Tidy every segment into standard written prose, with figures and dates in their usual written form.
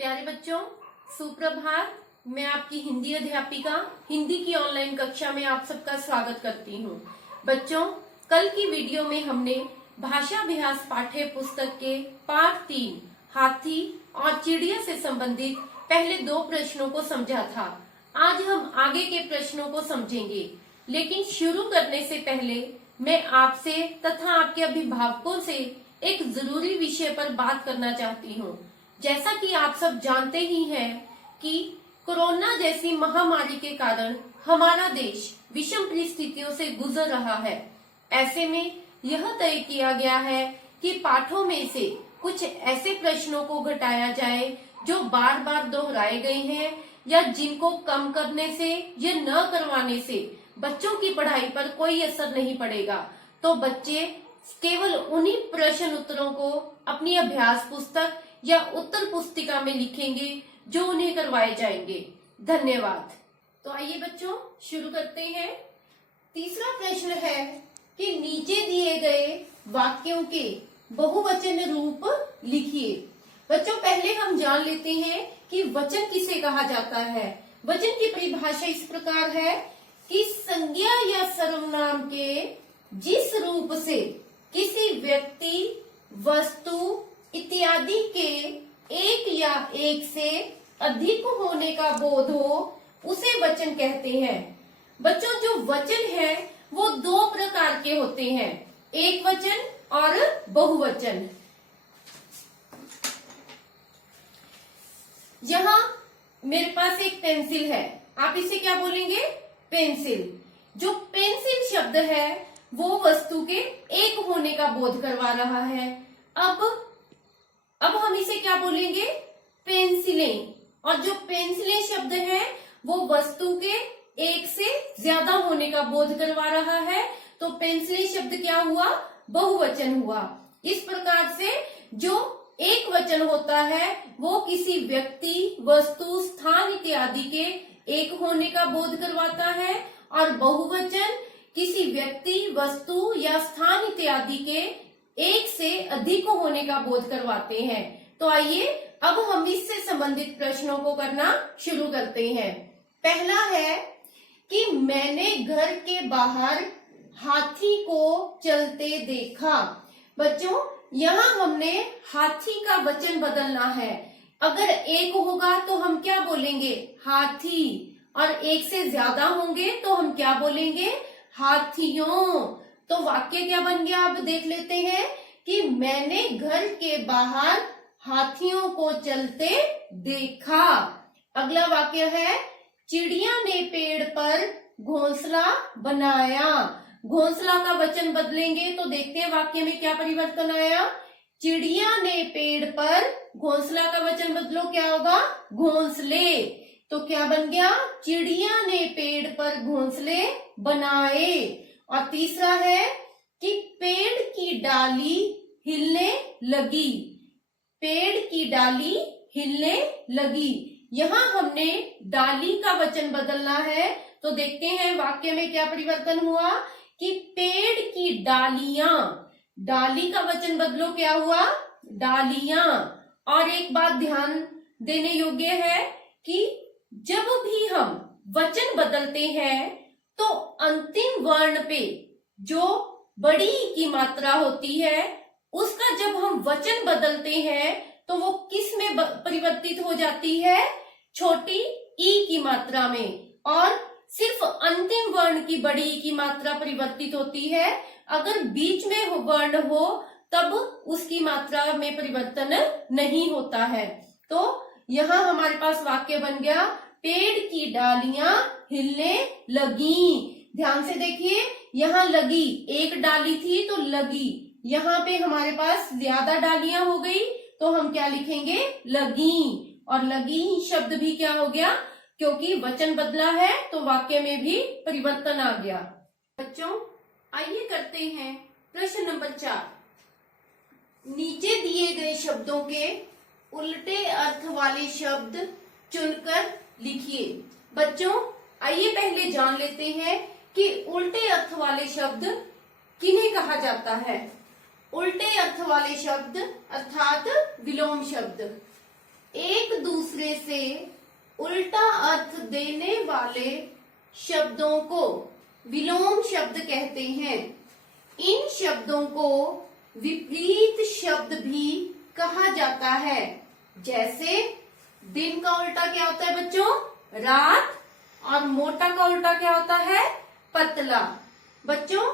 प्यारे बच्चों, सुप्रभात। मैं आपकी हिंदी अध्यापिका हिंदी की ऑनलाइन कक्षा में आप सबका स्वागत करती हूँ। बच्चों, कल की वीडियो में हमने भाषा अभ्यास पाठ्य पुस्तक के पाठ 3 हाथी और चिड़िया से संबंधित पहले 2 प्रश्नों को समझा था। आज हम आगे के प्रश्नों को समझेंगे, लेकिन शुरू करने से पहले मैं आपसे तथा आपके अभिभावकों से एक जरूरी विषय पर बात करना चाहती हूँ। जैसा कि आप सब जानते ही हैं कि कोरोना जैसी महामारी के कारण हमारा देश विषम परिस्थितियों से गुजर रहा है। ऐसे में यह तय किया गया है कि पाठों में से कुछ ऐसे प्रश्नों को घटाया जाए जो बार बार दोहराए गए हैं या जिनको कम करने से या न करवाने से बच्चों की पढ़ाई पर कोई असर नहीं पड़ेगा। तो बच्चे केवल उन्हीं प्रश्न उत्तरों को अपनी अभ्यास पुस्तक या उत्तर पुस्तिका में लिखेंगे जो उन्हें करवाए जाएंगे। धन्यवाद। तो आइए बच्चों शुरू करते हैं। तीसरा प्रश्न है कि नीचे दिए गए वाक्यों के बहुवचन रूप लिखिए। बच्चों, पहले हम जान लेते हैं कि वचन किसे कहा जाता है। वचन की परिभाषा इस प्रकार है कि संज्ञा या सर्वनाम के जिस रूप से किसी व्यक्ति, वस्तु इत्यादि के एक या एक से अधिक होने का बोध हो, उसे वचन कहते हैं। बच्चों, जो वचन है वो 2 प्रकार के होते हैं, एक वचन और बहुवचन। यहाँ मेरे पास एक पेंसिल है, आप इसे क्या बोलेंगे? पेंसिल। जो पेंसिल शब्द है वो वस्तु के एक होने का बोध करवा रहा है। अब हम इसे क्या बोलेंगे? पेंसिलें। और जो पेंसिलें शब्द है वो वस्तु के एक से ज्यादा होने का बोध करवा रहा है। तो पेंसिलें शब्द क्या हुआ? बहुवचन हुआ। इस प्रकार से जो एक वचन होता है वो किसी व्यक्ति, वस्तु, स्थान इत्यादि के एक होने का बोध करवाता है, और बहुवचन किसी व्यक्ति, वस्तु या स्थान इत्यादि के एक से अधिक होने का बोध करवाते हैं। तो आइए अब हम इससे संबंधित प्रश्नों को करना शुरू करते हैं। पहला है कि मैंने घर के बाहर हाथी को चलते देखा। बच्चों, यहाँ हमने हाथी का वचन बदलना है। अगर एक होगा तो हम क्या बोलेंगे? हाथी। और एक से ज्यादा होंगे तो हम क्या बोलेंगे? हाथियों। तो वाक्य क्या बन गया? अब देख लेते हैं कि मैंने घर के बाहर हाथियों को चलते देखा। अगला वाक्य है चिड़िया ने पेड़ पर घोंसला बनाया। घोंसला का वचन बदलेंगे तो देखते हैं वाक्य में क्या परिवर्तन आया। चिड़िया ने पेड़ पर, घोंसला का वचन बदलो, क्या होगा? घोंसले। तो क्या बन गया? चिड़िया ने पेड़ पर घोंसले बनाए। और तीसरा है कि पेड़ की डाली हिलने लगी। पेड़ की डाली हिलने लगी। यहाँ हमने डाली का वचन बदलना है। तो देखते हैं वाक्य में क्या परिवर्तन हुआ कि पेड़ की डालियां, डाली का वचन बदलो, क्या हुआ? डालियां। और एक बात ध्यान देने योग्य है कि जब भी हम वचन बदलते हैं तो अंतिम वर्ण पे जो बड़ी की मात्रा होती है उसका जब हम वचन बदलते हैं तो वो किस में परिवर्तित हो जाती है? छोटी ई की मात्रा में। और सिर्फ अंतिम वर्ण की बड़ी ई की मात्रा परिवर्तित होती है। अगर बीच में वर्ण हो तब उसकी मात्रा में परिवर्तन नहीं होता है। तो यहाँ हमारे पास वाक्य बन गया पेड़ की डालियां हिलने लगी। ध्यान से देखिए, यहाँ लगी, एक डाली थी तो लगी। यहाँ पे हमारे पास ज्यादा डालियां हो गई तो हम क्या लिखेंगे? लगी। और लगी शब्द भी क्या हो गया? क्योंकि वचन बदला है तो वाक्य में भी परिवर्तन आ गया। बच्चों, आइए करते हैं प्रश्न नंबर 4। नीचे दिए गए शब्दों के उल्टे अर्थ वाले शब्द चुनकर लिखिए। बच्चों, आइए पहले जान लेते हैं कि उल्टे अर्थ वाले शब्द किन्हें कहा जाता है। उल्टे अर्थ वाले शब्द अर्थात विलोम शब्द एक दूसरे दूसरे से उल्टा अर्थ देने वाले शब्दों को विलोम शब्द कहते हैं। इन शब्दों को विपरीत शब्द भी कहा जाता है। जैसे दिन का उल्टा क्या होता है बच्चों? रात। और मोटा का उल्टा क्या होता है? पतला। बच्चों,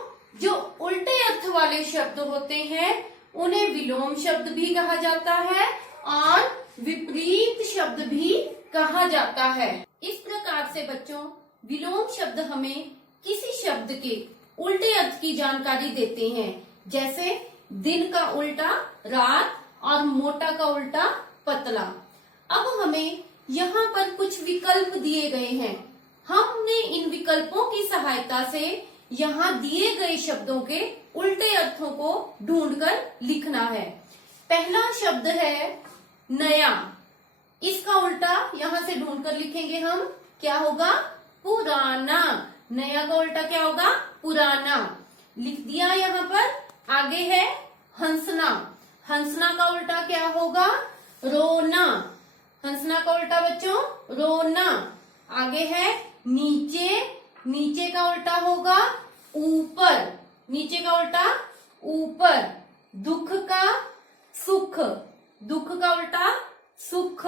जो उल्टे अर्थ वाले शब्द होते हैं उन्हें विलोम शब्द भी कहा जाता है और विपरीत शब्द भी कहा जाता है। इस प्रकार से बच्चों, विलोम शब्द हमें किसी शब्द के उल्टे अर्थ की जानकारी देते हैं। जैसे दिन का उल्टा रात और मोटा का उल्टा पतला। अब हमें यहाँ पर कुछ विकल्प दिए गए हैं। हमने इन विकल्पों की सहायता से यहाँ दिए गए शब्दों के उल्टे अर्थों को ढूंढकर लिखना है। पहला शब्द है नया। इसका उल्टा यहाँ से ढूंढकर लिखेंगे हम। क्या होगा? पुराना। नया का उल्टा क्या होगा? पुराना। लिख दिया यहाँ पर। आगे है हंसना। हंसना का उल्टा क्या होगा? रोना। हंसना का उल्टा बच्चों रोना। आगे है नीचे। नीचे का उल्टा होगा ऊपर। नीचे का उल्टा ऊपर। दुख का सुख। दुख का उल्टा सुख।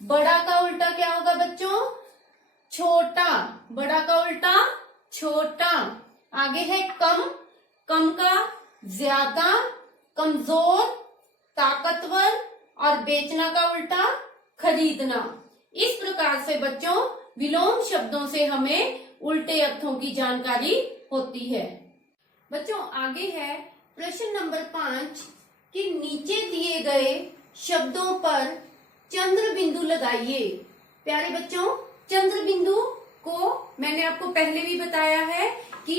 बड़ा का उल्टा क्या होगा बच्चों? छोटा। बड़ा का उल्टा छोटा। आगे है कम। कम का ज्यादा, कमजोर, ताकतवर। और बेचना का उल्टा खरीदना। इस प्रकार से बच्चों विलोम शब्दों से हमें उल्टे अर्थों की जानकारी होती है। बच्चों आगे है प्रश्न नंबर 5 कि नीचे दिए गए शब्दों पर चंद्र बिंदु लगाइए। प्यारे बच्चों, चंद्र बिंदु को मैंने आपको पहले भी बताया है कि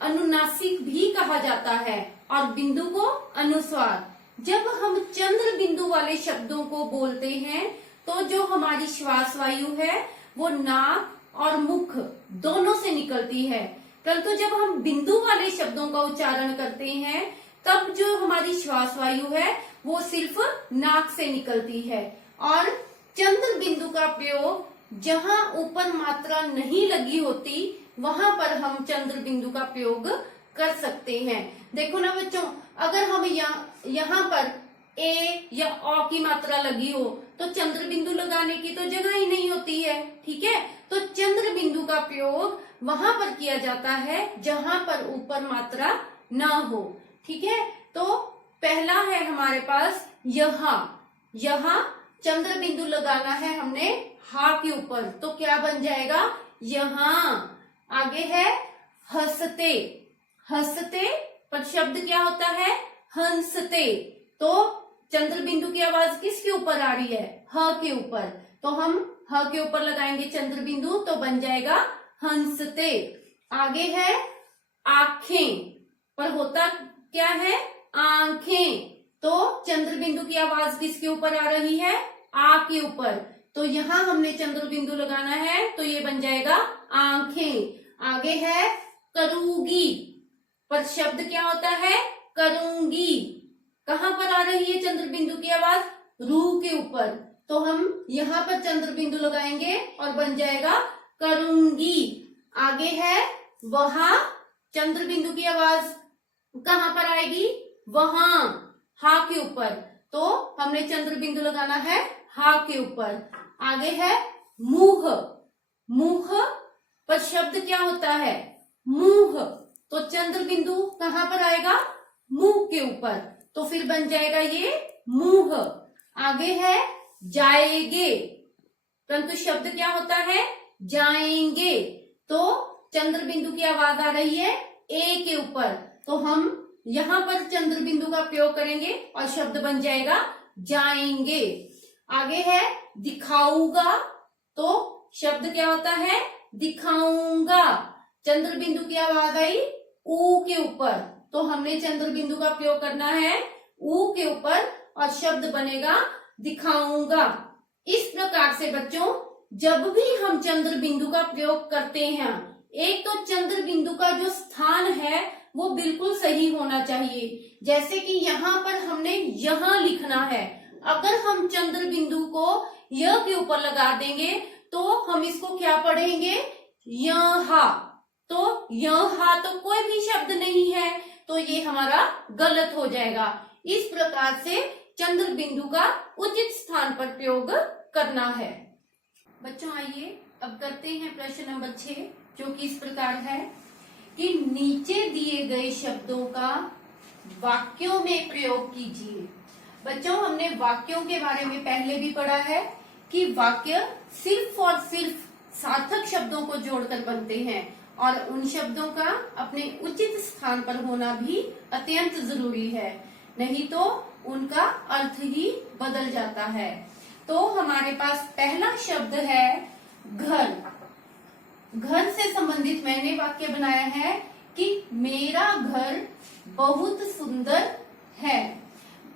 अनुनासिक भी कहा जाता है और बिंदु को अनुस्वार। जब हम चंद्र बिंदु वाले शब्दों को बोलते हैं तो जो हमारी श्वास वायु है वो नाक और मुख दोनों से निकलती है, परंतु जब हम बिंदु वाले शब्दों का उच्चारण करते हैं तब जो हमारी श्वास वायु है वो सिर्फ नाक से निकलती है। और चंद्र बिंदु का प्रयोग जहाँ ऊपर मात्रा नहीं लगी होती वहां पर हम चंद्र बिंदु का प्रयोग कर सकते हैं। देखो ना बच्चों, अगर हम यहाँ पर ए या ओ की मात्रा लगी हो तो चंद्र बिंदु लगाने की तो जगह ही नहीं होती है। ठीक है, तो चंद्र बिंदु का प्रयोग वहां पर किया जाता है जहां पर ऊपर मात्रा ना हो। ठीक है, तो पहला है हमारे पास यहाँ। यहाँ चंद्र बिंदु लगाना है हमने हा के ऊपर, तो क्या बन जाएगा? यहाँ। आगे है हंसते। हंसते पर शब्द क्या होता है? हंसते। तो चंद्र बिंदु की आवाज किसके ऊपर आ रही है? ह के ऊपर। तो हम ह के ऊपर लगाएंगे चंद्र बिंदु तो बन जाएगा हंसते। आगे है आंखें, पर होता क्या है? आंखें। तो चंद्र बिंदु की आवाज किसके ऊपर आ रही है? आ के ऊपर। तो यहाँ हमने चंद्र बिंदु लगाना है तो ये बन जाएगा आंखें। आगे है करूंगी, पर शब्द क्या होता है? करूंगी। कहाँ पर आ रही है चंद्र बिंदु की आवाज? रू के ऊपर। तो हम यहाँ पर चंद्र बिंदु लगाएंगे और बन जाएगा करूंगी। आगे है वहां। चंद्र बिंदु की आवाज कहाँ पर आएगी? वहां, हा के ऊपर। तो हमने चंद्र बिंदु लगाना है हा के ऊपर। आगे है मुंह। मुंह पर शब्द क्या होता है? मुंह। तो चंद्र बिंदु कहाँ पर आएगा? मुंह के ऊपर। तो फिर बन जाएगा ये मुंह। आगे है जाएंगे, परंतु शब्द क्या होता है? जाएंगे। तो चंद्र बिंदु की आवाज आ रही है ए के ऊपर, तो हम यहाँ पर चंद्र बिंदु का प्रयोग करेंगे और शब्द बन जाएगा जाएंगे। आगे है दिखाऊंगा, तो शब्द क्या होता है? दिखाऊंगा। चंद्र बिंदु की आवाज आई ऊ के ऊपर, तो हमने चंद्र बिंदु का प्रयोग करना है ऊ के ऊपर और शब्द बनेगा दिखाऊंगा। इस प्रकार से बच्चों जब भी हम चंद्र बिंदु का प्रयोग करते हैं, एक तो चंद्र बिंदु का जो स्थान है वो बिल्कुल सही होना चाहिए। जैसे कि यहाँ पर हमने यहाँ लिखना है अगर हम चंद्र बिंदु को य के ऊपर लगा देंगे तो हम इसको क्या पढ़ेंगे, यहाँ। तो यहाँ तो कोई भी शब्द नहीं है, तो ये हमारा गलत हो जाएगा। इस प्रकार से चंद्र बिंदु का उचित स्थान पर प्रयोग करना है। बच्चों आइए अब करते हैं प्रश्न नंबर 6, जो कि इस प्रकार है कि नीचे दिए गए शब्दों का वाक्यों में प्रयोग कीजिए। बच्चों हमने वाक्यों के बारे में पहले भी पढ़ा है कि वाक्य सिर्फ और सिर्फ सार्थक शब्दों को जोड़कर बनते हैं और उन शब्दों का अपने उचित स्थान पर होना भी अत्यंत जरूरी है, नहीं तो उनका अर्थ ही बदल जाता है। तो हमारे पास पहला शब्द है घर। घर से संबंधित मैंने वाक्य बनाया है कि मेरा घर बहुत सुंदर है।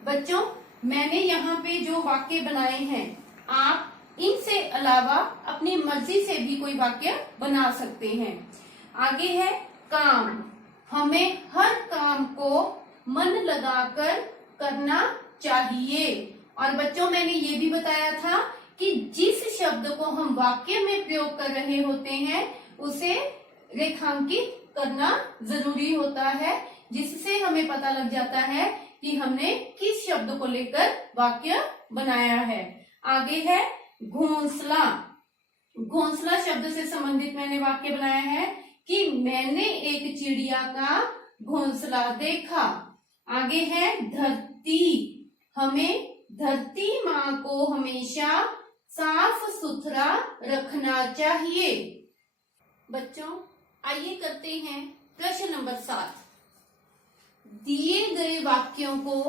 बच्चों मैंने यहाँ पे जो वाक्य बनाए हैं, आप इनसे अलावा अपनी मर्जी से भी कोई वाक्य बना सकते हैं। आगे है काम। हमें हर काम को मन लगाकर करना चाहिए। और बच्चों मैंने ये भी बताया था कि जिस शब्द को हम वाक्य में प्रयोग कर रहे होते हैं उसे रेखांकित करना जरूरी होता है, जिससे हमें पता लग जाता है कि हमने किस शब्द को लेकर वाक्य बनाया है। आगे है घोंसला। घोंसला शब्द से संबंधित मैंने वाक्य बनाया है कि मैंने एक चिड़िया का घोंसला देखा। आगे है धरती। हमें धरती माँ को हमेशा साफ सुथरा रखना चाहिए। बच्चों आइए करते हैं प्रश्न नंबर 7। दिए गए वाक्यों को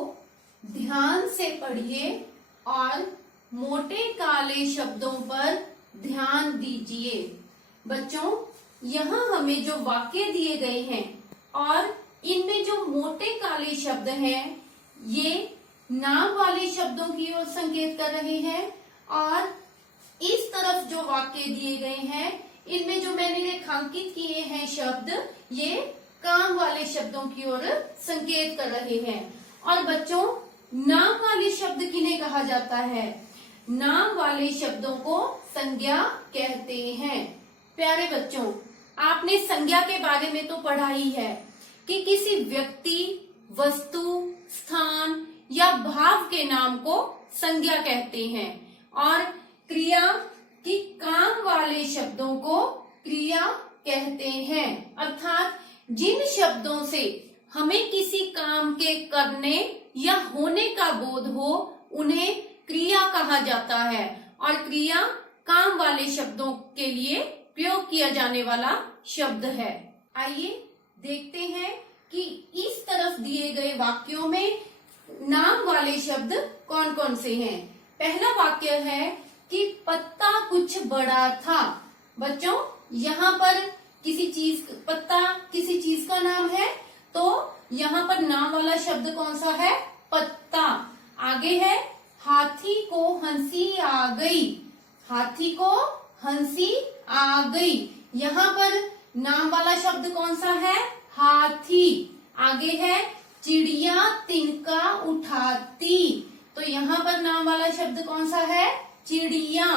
ध्यान से पढ़िए और मोटे काले शब्दों पर ध्यान दीजिए। बच्चों यहाँ हमें जो वाक्य दिए गए हैं और इनमें जो मोटे काले शब्द हैं, ये नाम वाले शब्दों की ओर संकेत कर रहे हैं और इस तरफ जो वाक्य दिए गए हैं इनमें जो मैंने रेखांकित किए हैं शब्द, ये काम वाले शब्दों की ओर संकेत कर रहे हैं। और बच्चों नाम वाले शब्द किन्हें कहा जाता है? नाम वाले शब्दों को संज्ञा कहते हैं। प्यारे बच्चों आपने संज्ञा के बारे में तो पढ़ा ही है कि किसी व्यक्ति, वस्तु, स्थान या भाव के नाम को संज्ञा कहते हैं और क्रिया की काम वाले शब्दों को क्रिया कहते हैं। अर्थात जिन शब्दों से हमें किसी काम के करने या होने का बोध हो उन्हें क्रिया कहा जाता है और क्रिया काम वाले शब्दों के लिए प्रयोग किया जाने वाला शब्द है। आइए देखते हैं कि इस तरफ दिए गए वाक्यों में नाम वाले शब्द कौन कौन से हैं। पहला वाक्य है कि पत्ता कुछ बड़ा था। बच्चों यहाँ पर किसी चीज, पत्ता किसी चीज का नाम है, तो यहाँ पर नाम वाला शब्द कौन सा है? पत्ता। आगे है हाथी को हंसी आ गई। हाथी को हंसी आ गई। यहाँ पर नाम वाला शब्द कौन सा है? हाथी। आगे है चिड़िया तिनका उठाती। तो यहाँ पर नाम वाला शब्द कौन सा है? चिड़िया।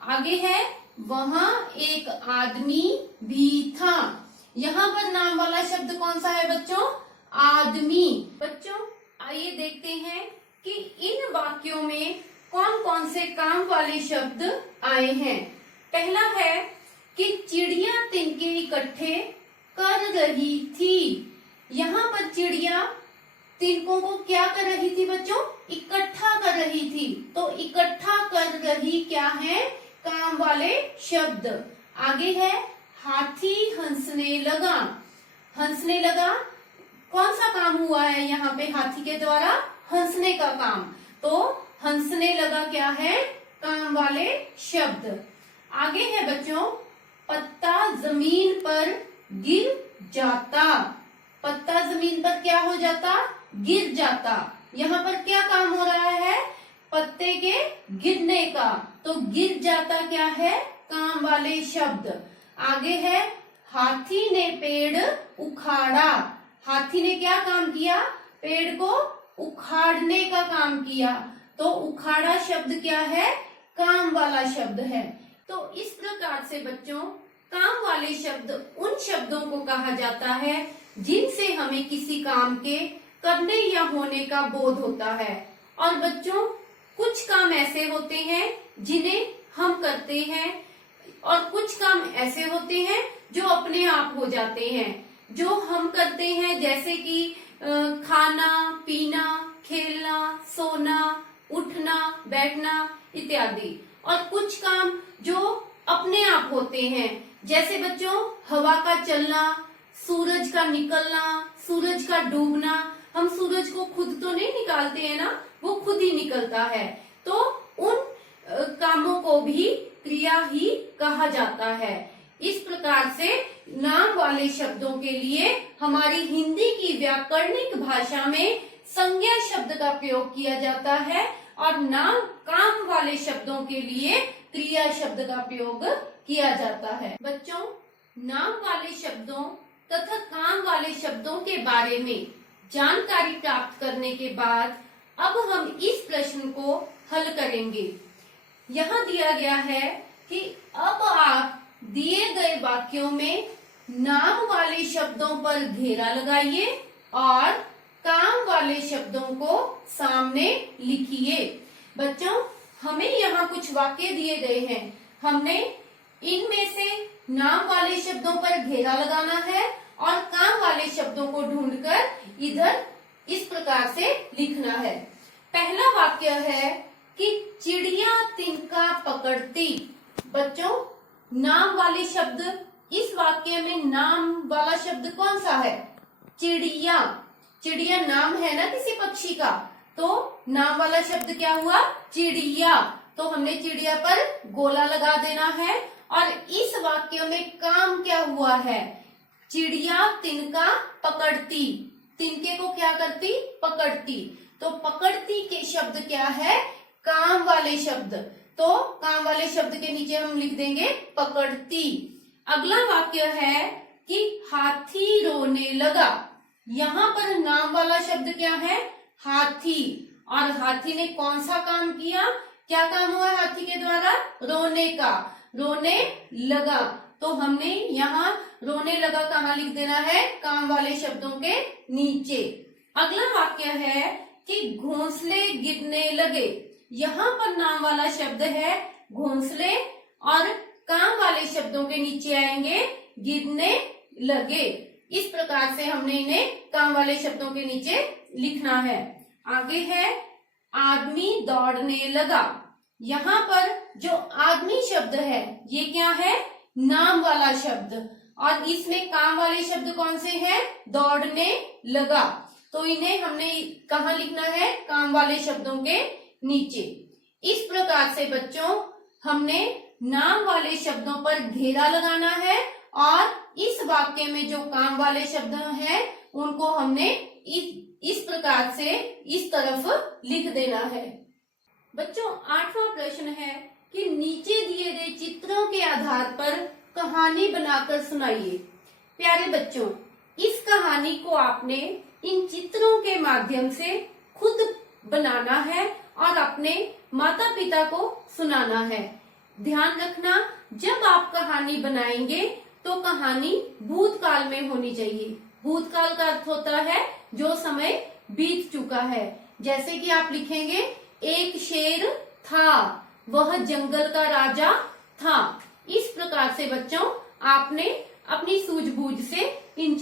आगे है वहाँ एक आदमी भी था। यहाँ पर नाम वाला शब्द कौन सा है बच्चों? आदमी। बच्चों आइए देखते हैं कि इन वाक्यों में कौन कौन से काम वाले शब्द आए हैं। पहला है कि चिड़िया तिनके इकट्ठे कर रही थी। यहाँ पर चिड़िया तिनकों को क्या कर रही थी बच्चों? इकट्ठा कर रही थी। तो इकट्ठा कर रही क्या है? काम वाले शब्द। आगे है हाथी हंसने लगा। हंसने लगा, कौन सा काम हुआ है यहाँ पे हाथी के द्वारा? हंसने का काम। तो हंसने लगा क्या है? काम वाले शब्द। आगे है बच्चों पत्ता जमीन पर गिर जाता। पत्ता जमीन पर क्या हो जाता? गिर जाता। यहाँ पर क्या काम हो रहा है? पत्ते के गिरने का। तो गिर जाता क्या है? काम वाले शब्द। आगे है हाथी ने पेड़ उखाड़ा। हाथी ने क्या काम किया? पेड़ को उखाड़ने का काम किया। तो उखाड़ा शब्द क्या है? काम वाला शब्द है। तो इस प्रकार से बच्चों काम वाले शब्द उन शब्दों को कहा जाता है जिनसे हमें किसी काम के करने या होने का बोध होता है। और बच्चों कुछ काम ऐसे होते हैं जिन्हें हम करते हैं और कुछ काम ऐसे होते हैं जो अपने आप हो जाते हैं। जो हम करते हैं जैसे कि खाना, पीना, खेलना, सोना, उठना, बैठना इत्यादि। और कुछ काम जो अपने आप होते हैं जैसे बच्चों हवा का चलना, सूरज का निकलना, सूरज का डूबना। हम सूरज को खुद तो नहीं निकालते हैं ना, वो खुद ही निकलता है। तो उन कामों को भी क्रिया ही कहा जाता है। इस प्रकार से नाम वाले शब्दों के लिए हमारी हिंदी की व्याकरणिक भाषा में संज्ञा शब्द का प्रयोग किया जाता है और नाम काम वाले शब्दों के लिए क्रिया शब्द का प्रयोग किया जाता है। बच्चों नाम वाले शब्दों तथा काम वाले शब्दों के बारे में जानकारी प्राप्त करने के बाद अब हम इस प्रश्न को हल करेंगे। यहाँ दिया गया है कि अब आप दिए गए वाक्यों में नाम वाले शब्दों पर घेरा लगाइए और काम वाले शब्दों को सामने लिखिए। बच्चों हमें यहाँ कुछ वाक्य दिए गए हैं, हमने इनमें से नाम वाले शब्दों पर घेरा लगाना है और काम वाले शब्दों को ढूंढकर इधर इस प्रकार से लिखना है। पहला वाक्य है कि चिड़िया तिनका पकड़ती। बच्चों नाम वाले शब्द, इस वाक्य में नाम वाला शब्द कौन सा है? चिड़िया। चिड़िया नाम है ना किसी पक्षी का, तो नाम वाला शब्द क्या हुआ? चिड़िया। तो हमने चिड़िया पर गोला लगा देना है। और इस वाक्य में काम क्या हुआ है? चिड़िया तिनका पकड़ती। तिनके को क्या करती? पकड़ती। तो पकड़ती के शब्द क्या है? काम वाले शब्द। तो काम वाले शब्द के नीचे हम लिख देंगे पकड़ती। अगला वाक्य है कि हाथी रोने लगा। यहाँ पर नाम वाला शब्द क्या है? हाथी। और हाथी ने कौन सा काम किया? क्या काम हुआ हाथी के द्वारा? रोने का। रोने लगा। तो हमने यहाँ रोने लगा कहाँ लिख देना है? काम वाले शब्दों के नीचे। अगला वाक्य है कि घोंसले गिरने लगे। यहाँ पर नाम वाला शब्द है घोंसले और काम वाले शब्दों के नीचे आएंगे गिरने लगे। इस प्रकार से हमने इन्हें काम वाले शब्दों के नीचे लिखना है। आगे है आदमी दौड़ने लगा। यहाँ पर जो आदमी शब्द है ये क्या है? नाम वाला शब्द। और इसमें काम वाले शब्द कौन से हैं? दौड़ने लगा। तो इन्हें हमने कहाँ लिखना है? काम वाले शब्दों के नीचे। इस प्रकार से बच्चों हमने नाम वाले शब्दों पर घेरा लगाना है और इस वाक्य में जो काम वाले शब्द हैं उनको हमने इस प्रकार से इस तरफ लिख देना है। बच्चों 8वां प्रश्न है कि नीचे दिए गए चित्रों के आधार पर कहानी बनाकर सुनाइए। प्यारे बच्चों इस कहानी को आपने इन चित्रों के माध्यम से खुद बनाना है और अपने माता पिता को सुनाना है। ध्यान रखना जब आप कहानी बनाएंगे तो कहानी भूतकाल में होनी चाहिए। भूतकाल का अर्थ होता है जो समय बीत चुका है। जैसे कि आप लिखेंगे एक शेर था, वह जंगल का राजा था। इस प्रकार से बच्चों आपने अपनी सूझबूझ से इन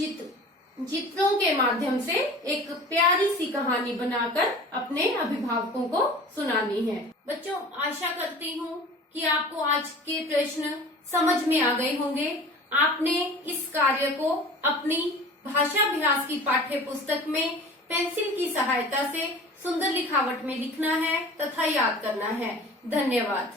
चित्रों के माध्यम से एक प्यारी सी कहानी बनाकर अपने अभिभावकों को सुनानी है। बच्चों आशा करती हूँ कि आपको आज के प्रश्न समझ में आ गए होंगे। आपने इस कार्य को अपनी भाषाभ्यास की पाठ्य पुस्तक में पेंसिल की सहायता से सुंदर लिखावट में लिखना है तथा याद करना है। धन्यवाद।